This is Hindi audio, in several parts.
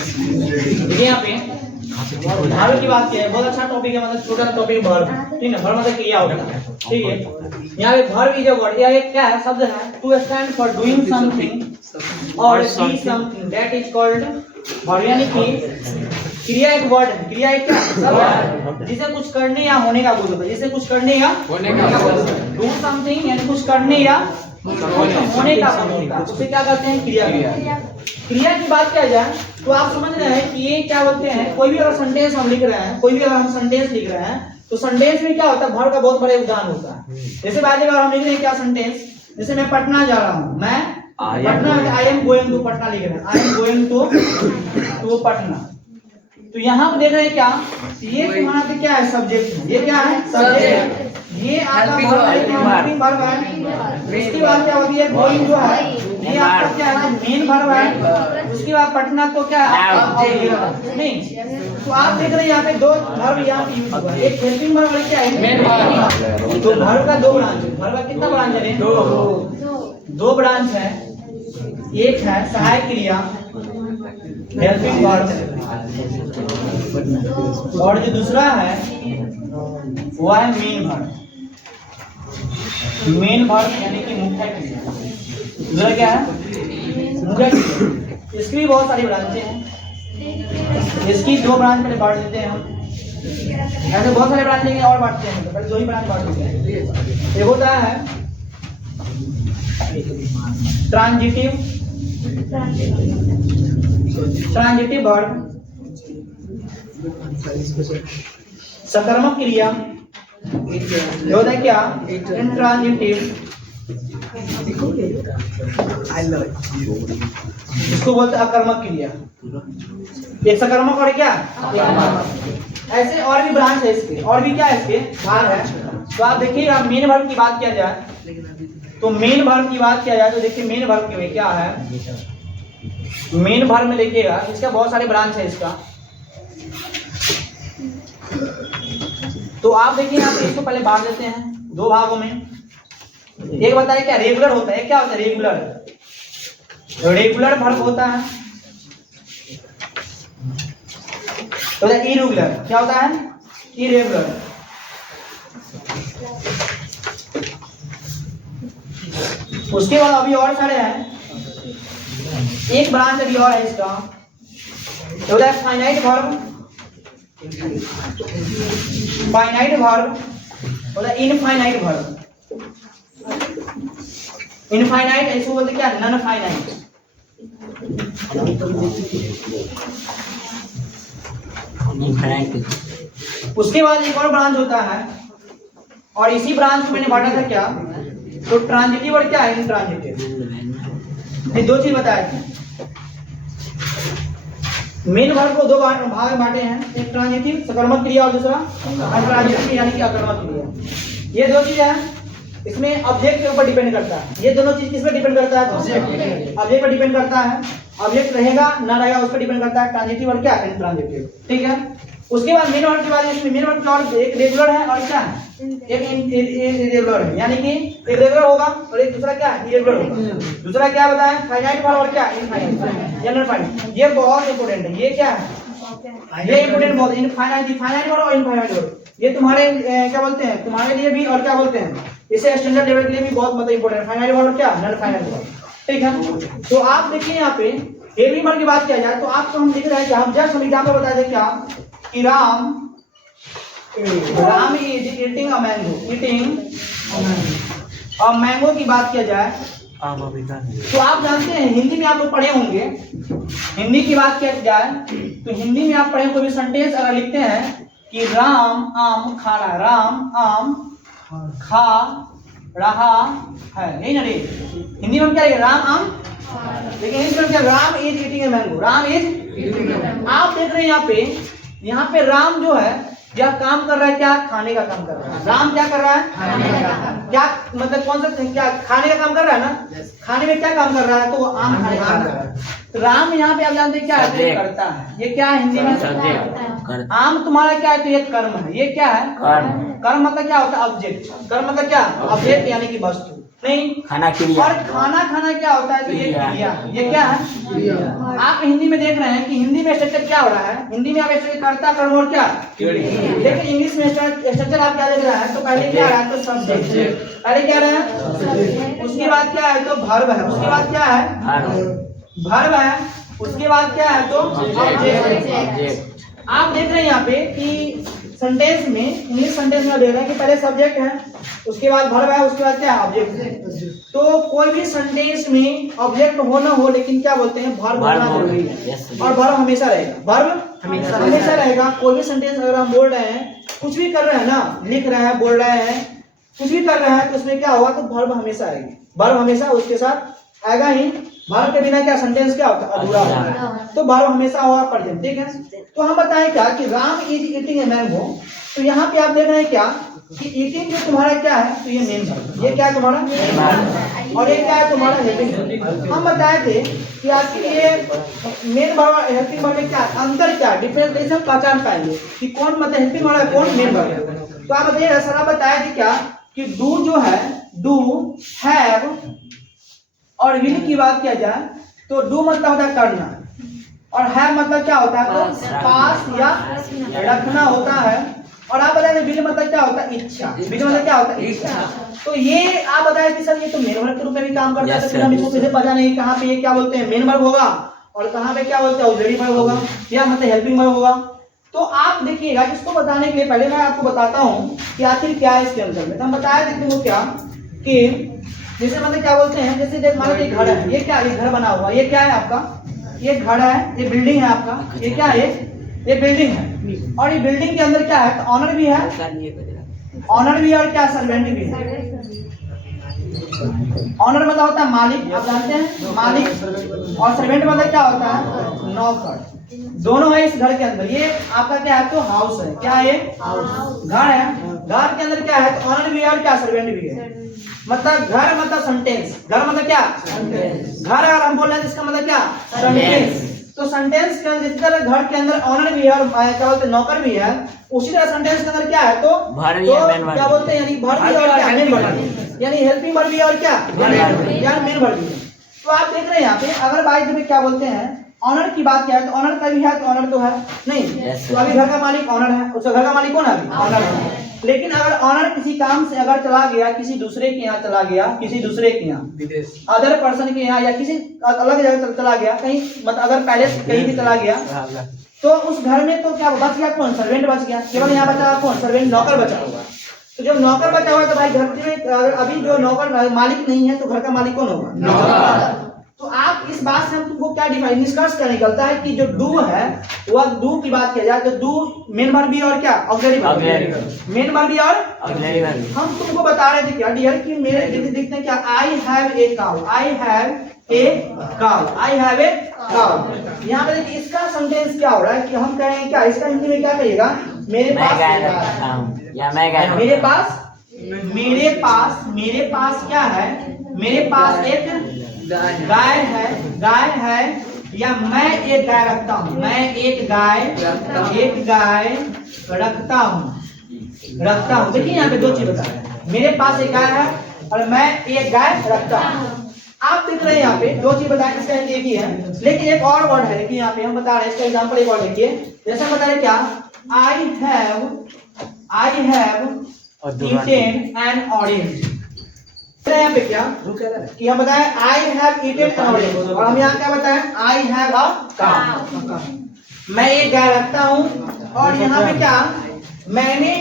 देखिए यहाँ पे भार्ब की बात किया है, बहुत अच्छा टॉपिक है, मतलब छोटा टॉपिक भार्ब, ठीक है। भार्ब मतलब क्रिया होता है, ठीक है। यहाँ पे भार्ब इज अ वर्ड, यह एक क्या है, शब्द है, to stand for doing something और be something, that is called verb. यानी कि क्रिया एक वर्ड है, क्रिया एक क्या शब्द है जिसे कुछ करने या होने का बोध होता है, जिसे कुछ करने या होने का बोध होता है। डू समथिंग यानी कुछ करने या होने का बोध होता है, उसे क्या कहते हैं, क्रिया। क्रिया की बात किया जाए तो आप समझ रहे हैं कि ये क्या बोलते हैं, कोई भी अगर सेंटेंस हम लिख रहे हैं, कोई भी अगर हम सेंटेंस लिख रहे हैं तो सेंटेंस में क्या होता है, भार्ब का बहुत बड़ा योगदान होता है। जैसे बात अगर हम लिख रहे हैं क्या सेंटेंस, जैसे मैं पटना जा रहा हूँ, मैं Patna, I am going to Patna लिख रहे हैं, I am going to Patna. तो यहाँ पे देख रहे हैं क्या, ये तुम्हारा पे क्या है, सब्जेक्ट है, ये क्या है, सब्जेक्ट। ये आपका हेल्पिंग वर्ब है। उसके बाद क्या होती है, गोइंग जो है ये आपका क्या है, मेन वर्ब है। उसके बाद पटना तो क्या है, नहीं। तो आप देख रहे हैं यहाँ पे दो वर्ब यहाँ पे यूज हुआ है, एक हेल्पिंग वर्ब और क्या है, मेन वर्ब। तो वर्ब का दो ब्रांच है, वर्ब का कितना ब्रांच है, दो ब्रांच है। एक है सहायक क्रिया हेल्पिंग वर्ब, और जो दूसरा है वो है मेन वर्ब। मेन वर्ब यानी कि मुख्य क्रिया। दूसरा क्या है, मुख्य क्रिया। इसकी भी बहुत सारी ब्रांचें हैं, इसकी दो ब्रांच में बांट देते हैं हम, ऐसे बहुत सारे ब्रांच लेंगे और बांटते हैं, तो पहले दो ही ब्रांच बांट देते हैं। एक होता है ट्रांजिटिव वर्ब, सकर्मक क्रिया, ये होता है क्या, इंट्रांजिटिव, इसको बोलते हैं अकर्मक क्रिया। एक सकर्मक और क्या, ऐसे और भी ब्रांच है इसके, और भी क्या है इसके भाग है। तो आप देखिएगा मेन वर्ब की बात किया जाए तो मेन वर्ब की बात किया जाए तो देखिए मेन वर्ब में क्या है, मेन वर्ब में देखिएगा इसका बहुत सारे ब्रांच है इसका। तो आप देखिए यहाँ पे इसको पहले बांट देते हैं दो भागों में। एक बताइए क्या रेगुलर होता है, क्या होता है रेगुलर, रेगुलर वर्ब होता है। तो इरेगुलर क्या होता है, इरेगुलर। उसके बाद अभी और सारे हैं, एक ब्रांच अभी और है इसका, तो होता है फाइनाइट वर्ब, फाइनाइट वर्ब होता है इनफाइनाइट वर्ब। इनफाइनाइट ऐसे बोलते क्या, नॉन फाइनाइट। उसके बाद एक और ब्रांच होता है, और इसी ब्रांच को मैंने बांटा था क्या, तो ट्रांजिटिव और क्या है, इनट्रांजिटिव। ये दो चीज बताया थी। मेन वर्ब को दो भाग में बांटे हैं, एक ट्रांजिटिव सकर्मक क्रिया और दूसरा अट्रांजिटिव यानी कि अकर्मक क्रिया। ये दो चीज है, इसमें ऑब्जेक्ट के ऊपर डिपेंड करता है। ये दोनों चीज किस पर डिपेंड करता है, ऑब्जेक्ट पर डिपेंड करता है। ऑब्जेक्ट रहेगा ना रहेगा उस पर डिपेंड करता है, ट्रांजिटिव और क्या इंट्रांजिटिव, ठीक है। उसके बाद मेन वर्ब के बाद इसमें मेन वर्ब और एक रेगुलर है और क्या है, एक इरेगुलर है, यानी कि एक रेगुलर होगा और एक दूसरा क्या है, इरेगुलर होगा। दूसरा क्या बताया, फाइनाइट वर्ब और क्या इनफाइनाइट, जनरल फाइनाइट। ये बहुत इंपॉर्टेंट है, ये क्या है, ये इंपॉर्टेंट बहुत, इनफाइनाइट, फाइनाइट वर्ब और इनफाइनाइट वर्ब, ये तुम्हारे क्या बोलते हैं, तुम्हारे लिए भी और क्या बोलते हैं, इसे स्टैंडर्ड लेवल के लिए भी बहुत मतलब इंपॉर्टेंट है। फाइनाइट वर्ब और क्या, नॉन फाइनाइट वर्ब, ठीक है। तो आप देखिए यहाँ पे हेवी वर्ब की बात किया जाए तो आपको हम लिख रहे हैं कि हम जस्ट हम एग्जांपल बता दें क्या, कि Ram is eating a mango, eating और मैंगो की बात किया जाए तो आप जानते हैं हिंदी में आप लोग पढ़े होंगे, हिंदी की बात किया जाए तो हिंदी में आप पढ़े कोई भी सेंटेंस अगर लिखते हैं कि राम आम खा रहा है, राम आम खा रहा है, नहीं ना रे, हिंदी में क्या है, राम आम, लेकिन हिंदी में क्या, Ram is eating a mango, Ram is. आप देख रहे हैं यहाँ पे राम जो है क्या काम कर रहा है, क्या खाने का काम कर रहा है। राम क्या कर रहा है, खाने का काम, क्या मतलब कौन सा, क्या खाने का काम कर रहा है ना, खाने में क्या काम कर रहा है, तो वो आम खाने का काम कर रहा है। तो राम यहाँ पे आप जानते हैं क्या है, करता है, ये क्या है हिंदी में, आम तुम्हारा क्या है, तो ये कर्म है, ये क्या है कर्म, कर्म मतलब क्या होता है ऑब्जेक्ट, कर्म मतलब क्या ऑब्जेक्ट यानी कि वस्तु, नहीं, खाना क्रिया। और खाना खाना क्या होता है? तो ये क्रिया, ये क्या है? आप हिंदी में देख रहे हैं कि हिंदी में स्ट्रक्चर क्या हो रहा है? हिंदी में आप स्ट्रक्चर कर्ता कर्म और क्या, लेकिन इंग्लिश में स्ट्रक्चर आप क्या देख रहे हैं? तो पहले क्या रहा है? तो सब्जेक्ट, पहले क्या रहा है? उसके बाद क्या है? तो वर्ब है, उसके बाद क्या है? वर्ब है, उसके बाद क्या है? तो ऑब्जेक्ट। आप देख रहे हैं यहाँ पे कि सेंटेंस में, इंग्लिश सेंटेंस में देख रहे हैं कि पहले सब्जेक्ट है, उसके बाद वर्ब है, उसके बाद क्या है? ऑब्जेक्ट है। तो कोई भी सेंटेंस में ऑब्जेक्ट हो ना हो, लेकिन क्या बोलते हैं? वर्ब होना जरूरी है, और वर्ब हमेशा रहेगा, वर्ब हमेशा रहेगा। कोई भी सेंटेंस अगर हम बोल रहे हैं, कुछ भी कर रहे हैं ना, लिख रहे हैं, बोल रहे हैं, कुछ भी कर रहे हैं, तो उसमें क्या होगा? तो वर्ब हमेशा आएगी, वर्ब हमेशा उसके साथ आएगा ही। वर्ब के बिना क्या सेंटेंस क्या होता है? अधूरा होता है। तो वर्ब हमेशा होगा प्रेजेंट, ठीक है। तो हम बताएं क्या कि Ram is eating a mango. तो यहाँ पे आप देख रहे हैं क्या कि ईटिंग जो तुम्हारा क्या है? तो ये मेन वर्ब, ये क्या है तुम्हारा? और ये क्या है तुम्हारा? हेल्पिंग। हम बताए थे कि आखिर ये मेन वर्ब और हेल्पिंग वर्ब में क्या अंतर, क्या डिफरेंस, कैसे हम पहचान पाएंगे कि कौन मतलब हेल्पिंग वर्ब है, कौन मेन वर्ब है? तो आप बताइए, सर बताया थे क्या कि डू जो है, डू, हैव और विल की बात किया जाए तो डू मतलब होता है करना, और है मतलब क्या होता है? तो पास या रखना होता है। और आप बताएं विल मतलब क्या होता है? इच्छा। विल मतलब क्या होता है? इच्छा। तो ये आप बताएं कि सर ये तो मेन वर्ब के रूप में भी काम करता है, तो फिर हम इसको कैसे पता नहीं कहाँ पे ये क्या बोलते हैं? मेन वर्ब होगा, और कहाँ पे क्या बोलते हैं? ऑक्सिलरी वर्ब होगा, या मतलब हेल्पिंग वर्ब होगा। तो आप देखिएगा, इसको बताने के लिए पहले मैं आपको बताता हूँ कि आखिर क्या है इसके अंदर में। तो हम बताया थे तुमको क्या कि जैसे मतलब क्या बोलते हैं, जैसे देख मान लो घर है, ये क्या, ये घर बना हुआ, ये क्या है आपका? ये घर है, ये बिल्डिंग है आपका, ये क्या है? ये बिल्डिंग है। और ये बिल्डिंग के अंदर क्या है? तो ऑनर भी है, ऑनर भी है, और क्या सर्वेंट भी है। ऑनर मतलब होता है मालिक, आप जानते हैं मालिक, और सर्वेंट मतलब क्या होता है? नौकर। दोनों है इस घर के अंदर। ये आपका क्या है? तो हाउस है, क्या है? घर है। घर के अंदर क्या है? तो ऑनर भी है, और क्या सर्वेंट भी है। मतलब घर मतलब सेंटेंस, घर मतलब क्या? घर अगर हम बोल रहे हैं इसका मतलब क्या? सेंटेंस। तो सेंटेंस के अंदर जिस तरह घर के अंदर ऑनर भी है और क्या बोलते हैं नौकर भी है, उसी तरह सेंटेंस के अंदर क्या है? तो क्या बोलते हैं? यानी वर्ब भी और क्या? मेन वर्ब, यानी हेल्पिंग वर्ब भी और क्या? यानी मेन वर्ब भी है। तो आप देख रहे हैं यहाँ पे अगर बाई में क्या बोलते हैं? ऑनर की बात क्या है? तो ऑनर का भी है, तो ऑनर तो है नहीं। तो अभी घर का मालिक ऑनर है, उसका घर का मालिक कौन है? ऑनर है। लेकिन अगर ऑनर किसी काम से अगर चला गया, किसी दूसरे के यहाँ चला गया, किसी दूसरे के यहाँ, अदर पर्सन के यहाँ, या किसी अलग जगह चला गया कहीं, मतलब अगर पहले कहीं भी चला गया, तो उस घर में तो क्या बच गया? कौन? सर्वेंट बच गया। केवल यहाँ बचा कौन? सर्वेंट, नौकर बचा हुआ। तो जब नौकर बचा हुआ तो भाई घर में अगर अभी जो नौकर मालिक नहीं है, तो घर का मालिक कौन होगा? नौकर। तो आप इस बात से हम तुमको क्या डिफाइन, निष्कर्ष क्या निकलता है कि जो डू है, वह डू की बात किया जाए तो डू मेन वर्ब भी और क्या? Auxiliary verb. मेन वर्ब भी और ऑक्सिलरी वर्ब। हम तुमको बता रहे थे क्या डियर कि मेरे देखते हैं क्या, I have a cow, I have a cow, I have a cow. यहाँ पे देखिए इसका सेंटेंस क्या हो रहा है कि हम कह रहे हैं क्या, इसका हिंदी में क्या कहिएगा? मेरे पास, या मैं गाय, मेरे पास, मेरे पास, मेरे पास क्या है? मेरे पास एक गाय है, गाय है, या मैं एक गाय रखता हूँ, मैं एक गाय, एक गाय रखता हूँ, रखता हूँ। देखिए यहाँ पे दो चीज बता रहे हैं, मेरे पास एक गाय है और मैं एक गाय रखता हूँ। आप देख रहे हैं यहाँ पे दो चीज बताए, इसका एक ही है, लेकिन एक और वर्ड है। देखिए यहाँ पे हम बता रहे हैं, इसका एग्जाम्पल एक और देखिए, जैसा बता रहे क्या, I have eaten N orange. यहाँ पे क्या कि हम बताएं I have eaten N orange, और हम यहाँ क्या बताएं? आई हैव अ काउ, मैं एक गाय रखता हूँ। और यहाँ पे क्या, मैंने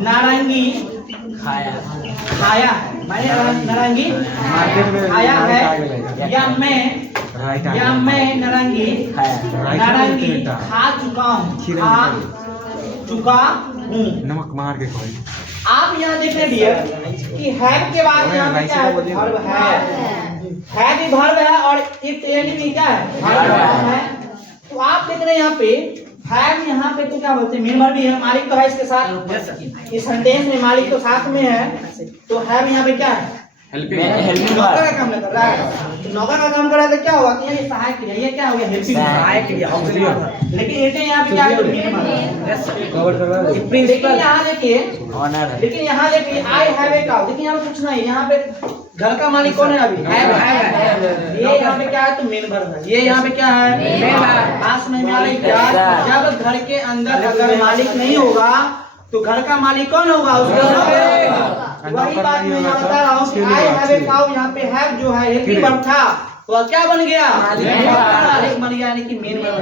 नारंगी खाया है, मैंने नारंगी खाया है, या मैं नारंगी खा चुका हूँ। नमक मार के खाओ। आप यहाँ देख लीजिए कि हैव के बाद यहाँ पे क्या है? वर्ब है भी वर्ब है, और इफ भी क्या है? वर्ब है। तो आप देख रहे हैं यहाँ पे हैव, यहाँ पे तो क्या बोलते हैं? मेन वर्ब भी है, मालिक तो है इसके साथ, इस सेंटेंस में मालिक तो साथ में है, तो हैव यहाँ पे क्या है? हेल्पिंग नौकर का काम नहीं कर रहा है। नौकर का काम कर रहा है तो क्या होगा कि ये सहायक क्रिया, ये क्या हो गया हेल्पिंग सहायक क्रिया ऑक्सिलियरी। लेकिन ये यहाँ पे क्या है तो मेन कवर कर रहा है। लेकिन यहाँ देखिए ऑनर है। लेकिन यहाँ देखिए आई हैव ए काउ, देखिए यहाँ पे कुछ नहीं, यहाँ पे घर का मालिक कौन है अभी है। ये यहाँ पे क्या है तो मेन वर्ब है, ये यहाँ पे क्या है मेन वर्ब। बात समझ में आ रही है? जब घर के अंदर अगर मालिक नहीं होगा तो घर का मालिक कौन होगा उसका। वही बात मैं यहाँ बता रहा हूँ कि आई हैव ए काउ, यहाँ पे हैव जो है हेल्पिंग वर्ब था तो क्या बन गया मालिक बन गया, यानी कि मेन वर्ब।